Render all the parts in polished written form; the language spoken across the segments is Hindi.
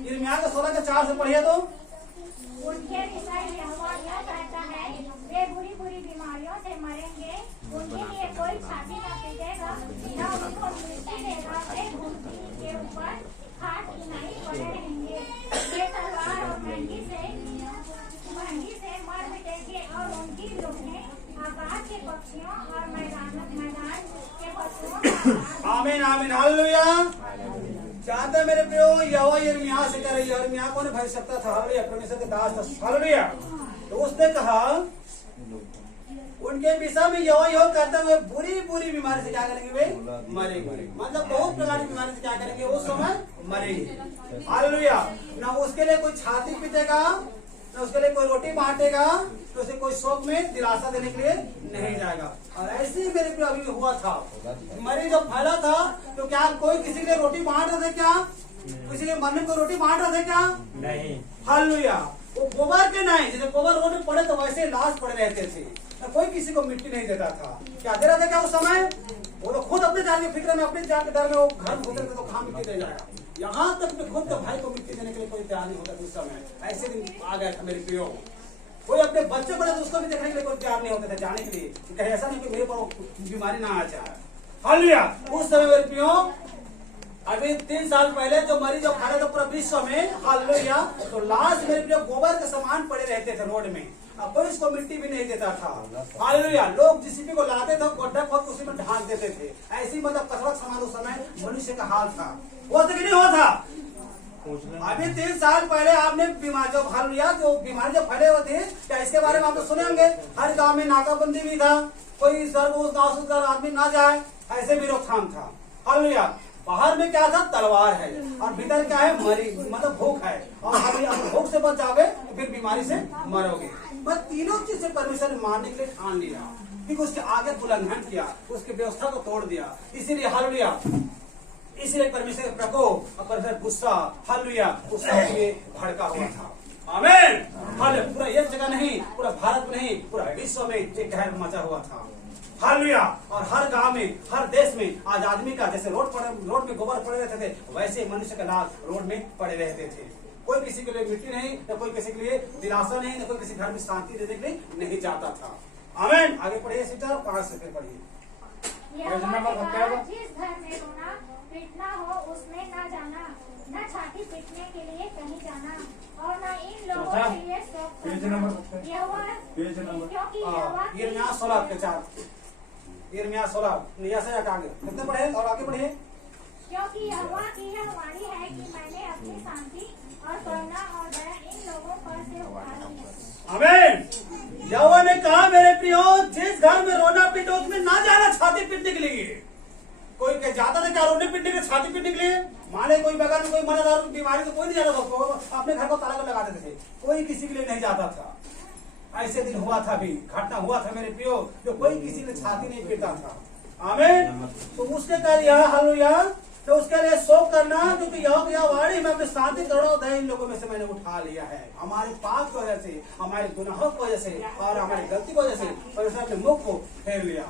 यिर्मयाह के 16 के 4 से पढ़िए तो। उनके विषय यहोवा यह कहता है, वे बुरी बुरी बीमारियों से मरेंगे, उनके लिए कोई छाती न पीटेगा, न उनको मिट्टी देगा, वे घुटने के ऊपर खाट नहीं पड़े रहेंगे। वे तलवार और महंगी से मर मिटेंगे और उनकी लुटें आकाश के पक्षियों और मैदान के पशुओं। आमीन आमीन हालेलुया। चाहते मेरे प्रियो यहोवा यिर्मयाह से कह रही है, यिर्मयाह को नहीं भर सकता था, हालेलुया, परमेश्वर के दास था, हालेलुया। तो उसने कहा उनके विषय में यहोवा यह कहते हुए बुरी बुरी बीमारी से क्या करेंगे, वे मरेंगे। मतलब बहुत प्रकार की बीमारी से क्या करेंगे, उस समय मरेंगे, हालेलुया। ना उसके लिए कोई छाती पीटेगा, ना उसके लिए कोई रोटी बांटेगा, तो उसे कोई शोक में दिलासा देने के लिए नहीं जाएगा। और ऐसे ही मेरे प्रिय अभी हुआ था, मरीज जब फैला था तो क्या कोई किसी के लिए रोटी बांट रहे थे, क्या किसी के मरने को रोटी बांट रहे थे, क्या नहीं, हालेलुया। वो गोबर के नहीं, जैसे गोबर रोड में पड़े तो वैसे लाश पड़े रहते थे, तो कोई किसी को मिट्टी नहीं देता था। क्या दे रहा था क्या उस समय, वो तो खुद अपने जान के फिक्र में, अपने जान के डर में वो घर में घुसे तो कहाँ मिट्टी दे जाएगा। यहाँ तक कि खुद भाई को मिट्टी देने के लिए कोई तैयार नहीं होता उस समय। ऐसे दिन आ गया था मेरे प्रियो, कोई अपने बच्चे को तो उसको भी देखने के लिए कोई तैयार नहीं होता था, जाने के लिए कहीं ऐसा नहीं कि मेरे पर बीमारी ना आ जाए, हालेलुया। उस समय मेरे प्रियो अभी 3 साल पहले जो मरीज जो खा रहे थे पूरा विश्व में, हालेलुया, तो लाश मेरे प्रियो गोबर के समान पड़े रहते थे रोड में, अब कोई इसको मिट्टी भी नहीं देता था, हालेलुया। लोग जीसीबी को लाते थे, गड्ढा खोद उसी में ढांक देते थे, ऐसी मतलब कचरा समान उस समय मनुष्य का हाल था। वो तो नहीं हुआ था। अभी 3 साल पहले आपने बीमारी जो हालेलुया, जो बीमारी जो फैले हुए थे, क्या इसके बारे में आप तो सुने होंगे, हर गांव में नाकाबंदी भी था, कोई सर उस गांव से उधर आदमी ना जाए, ऐसे भी रोकथाम था, हालेलुया। बाहर में क्या था, तलवार है, और भीतर क्या है, मरी मतलब भूख है, और अगर भूख से बच जाओगे तो फिर बीमारी से मरोगे। बस तीनों चीज से परमेश्वर ने मारने के लिए ठान लिया, क्योंकि उसके आगे उल्लंघन किया, उसकी व्यवस्था को तोड़ दिया, इसीलिए हालेलुया, इसलिए परमेश्वर का प्रकोप और परमेश्वर गुस्सा, हालेलुया, उसके लिए भड़का हुआ था, आमीन, हालेलुया। पूरा एक जगह नहीं, पूरा भारत में नहीं, पूरा विश्व में एक कहर मचा हुआ था, हालेलुया। और हर गांव में, हर देश में आज आदमी का जैसे रोड में गोबर पड़े रहते थे, वैसे मनुष्य का लाश रोड में पड़े रहते थे। कोई किसी के लिए मिट्टी नहीं, न कोई किसी के लिए दिलासा नहीं, न कोई किसी घर में शांति देने के लिए नहीं चाहता था, आमीन। आगे पढ़िए सिस्टर, 5 से फिर पढ़िए। जिस घर में रोना पीटना हो उसमें न जाना, न छाती पीटने के लिए कहीं जाना, और न इन लोगों के लिए शोक करना। यिर्मयाह 16 के 4, यिर्मयाह 16 से आगे कितने पढ़े और आगे बढ़िए। क्योंकि यहोवा की यह वाणी है कि मैंने अपनी शांति और करुणा और दया इन लोगों पर से उतारी है, आमीन। यहोवा ने कहा मेरे प्रियो, जिस घर में रोना पीटो उसमें ना जाना छाती पीटने के लिए। कोई जाता था क्या रोने पीटने के, छाती पीटने के लिए, माने कोई बगल में कोई मरदार बीमारी तो कोई नहीं जाता था, अपने घर को ताला को लगा देते थे, कोई किसी के लिए नहीं जाता था। ऐसे दिन हुआ था, भी घटना हुआ था मेरे प्रियो, जो कोई किसी ने छाती नहीं पीटा था, आमीन। तो उसने कह दिया, हालेलुया, तो उसके लिए शोक करना, क्योंकि यह वाणी में अपने शांति करोड़ों दया इन लोगों में से मैंने उठा लिया है, हमारे पाप की वजह से, हमारे गुनाहों की वजह से और हमारी गलती की वजह से परमेश्वर अपने मुख को फेर लिया,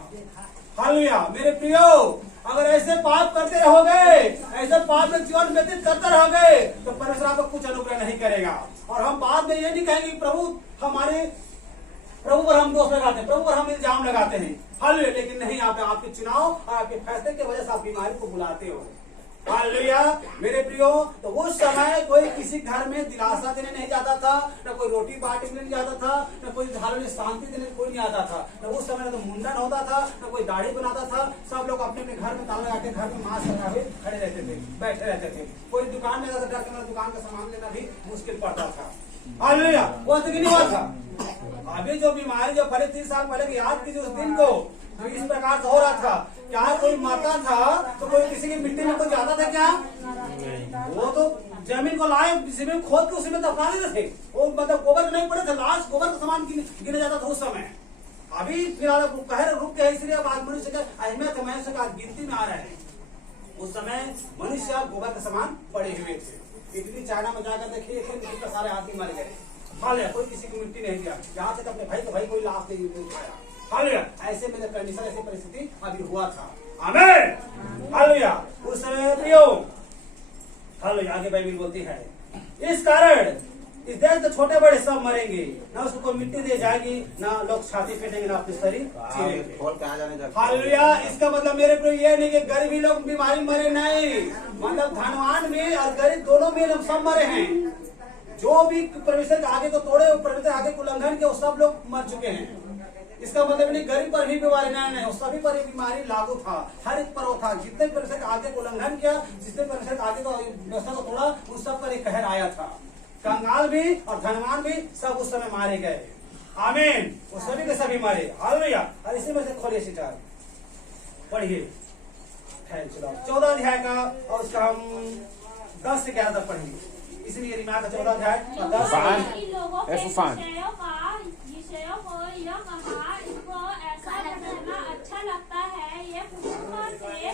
हालेलुया। मेरे प्रियो, अगर ऐसे पाप करते रहोगे, ऐसे पाप में जीवन व्यतीत करते रहोगे, तो परमेश्वर आपको कुछ अनुग्रह नहीं करेगा। और हम बाद में ये नहीं कहेंगे प्रभु पर हम दोष लगाते हैं, प्रभु पर हम इल्जाम लगाते हैं, हालेलुया। लेकिन नहीं, आप आपके चुनाव और आपके फैसले की वजह से आप बीमारी को बुलाते हो, हालेलुया। मेरे प्रियो, तो उस समय कोई किसी घर में दिलासा देने नहीं जाता था, न कोई रोटी बांटने नहीं जाता था, न कोई हालेलुया शांति देने कोई नहीं आता था, न उस समय न तो मुंडन होता था, न कोई दाढ़ी बनाता था, सब लोग अपने अपने घर में ताला लगा के घर में मास्क लगा के खड़े रहते थे, बैठे रहते थे। कोई दुकान में जाता था, डर के दुकान का सामान लेना भी मुश्किल पड़ता था, हालेलुया। वो तो नहीं हुआ था। अभी जो बीमारी जो पहले 3 साल पहले याद कीजिए उस दिन को, तो इस प्रकार से हो रहा था, क्या कोई मरता था तो कोई किसी की मिट्टी में कोई जाता था क्या, वो तो जमीन को लाए जमीन खोद के उसी में दफना देते थे, वो मतलब गोबर नहीं पड़े थे, लाश गोबर का सामान गिना जाता था उस समय। अभी फिलहाल कहर रुक गया, इसलिए अब आज मनुष्य का अहमियत मनुष्य का गिनती में आ रहे हैं। उस समय मनुष्य गोबर का सामान पड़े हुए थे। इटली चाइना में जाकर देखिए कितने सारे आदमी मर गए, हालेलुया, कोई किसी को मिट्टी नहीं दिया, यहाँ से अपने भाई को भाई कोई लाश नहीं उठाया, हालेलुया। ऐसे मेरे कंडीशन, ऐसी परिस्थिति अभी हुआ था, आमीन, हालेलुया। उस समय प्रियो, हालेलुया, आगे बाइबल बोलती है इस कारण इस देश के छोटे बड़े सब मरेंगे, ना उसको कोई मिट्टी दे जाएगी, ना लोग छाती पीटेंगे, ना अपने शरीर चीरेंगे। हालेलुया। इसका मतलब मेरे को ये नहीं कि गरीबी लोग बीमारी मरे नहीं, मतलब धनवान भी और गरीब दोनों में सब मरे हैं। जो भी परमेश्वर के आगे को तोड़े, परमेश्वर आगे को उल्लंघन किया, वो सब लोग मर चुके हैं। इसका मतलब नहीं गरीब पर भी बीमारी नहीं, वो सभी पर बीमारी लागू था, हर एक पर वो था। जितने परमेश्वर के आगे को उल्लंघन किया, जितने परमेश्वर के आगे को व्यवस्था को तोड़ा, उन सब पर एक कहर आया था। कंगाल भी और धनवान भी सब उस समय मारे गए। आमीन। वो सभी के सभी मारे। हालेलुया। और इसी में से खोलिए सितार, पढ़िए 14 अध्याय का, और उसका हम 10 से 11 तक पढ़ेंगे। इसलिए यिर्मयाह का 14 अध्याय और 10 लोगों के विषयों को यह कहा, इसको ऐसा करना अच्छा लगता है, ये पुरुषों से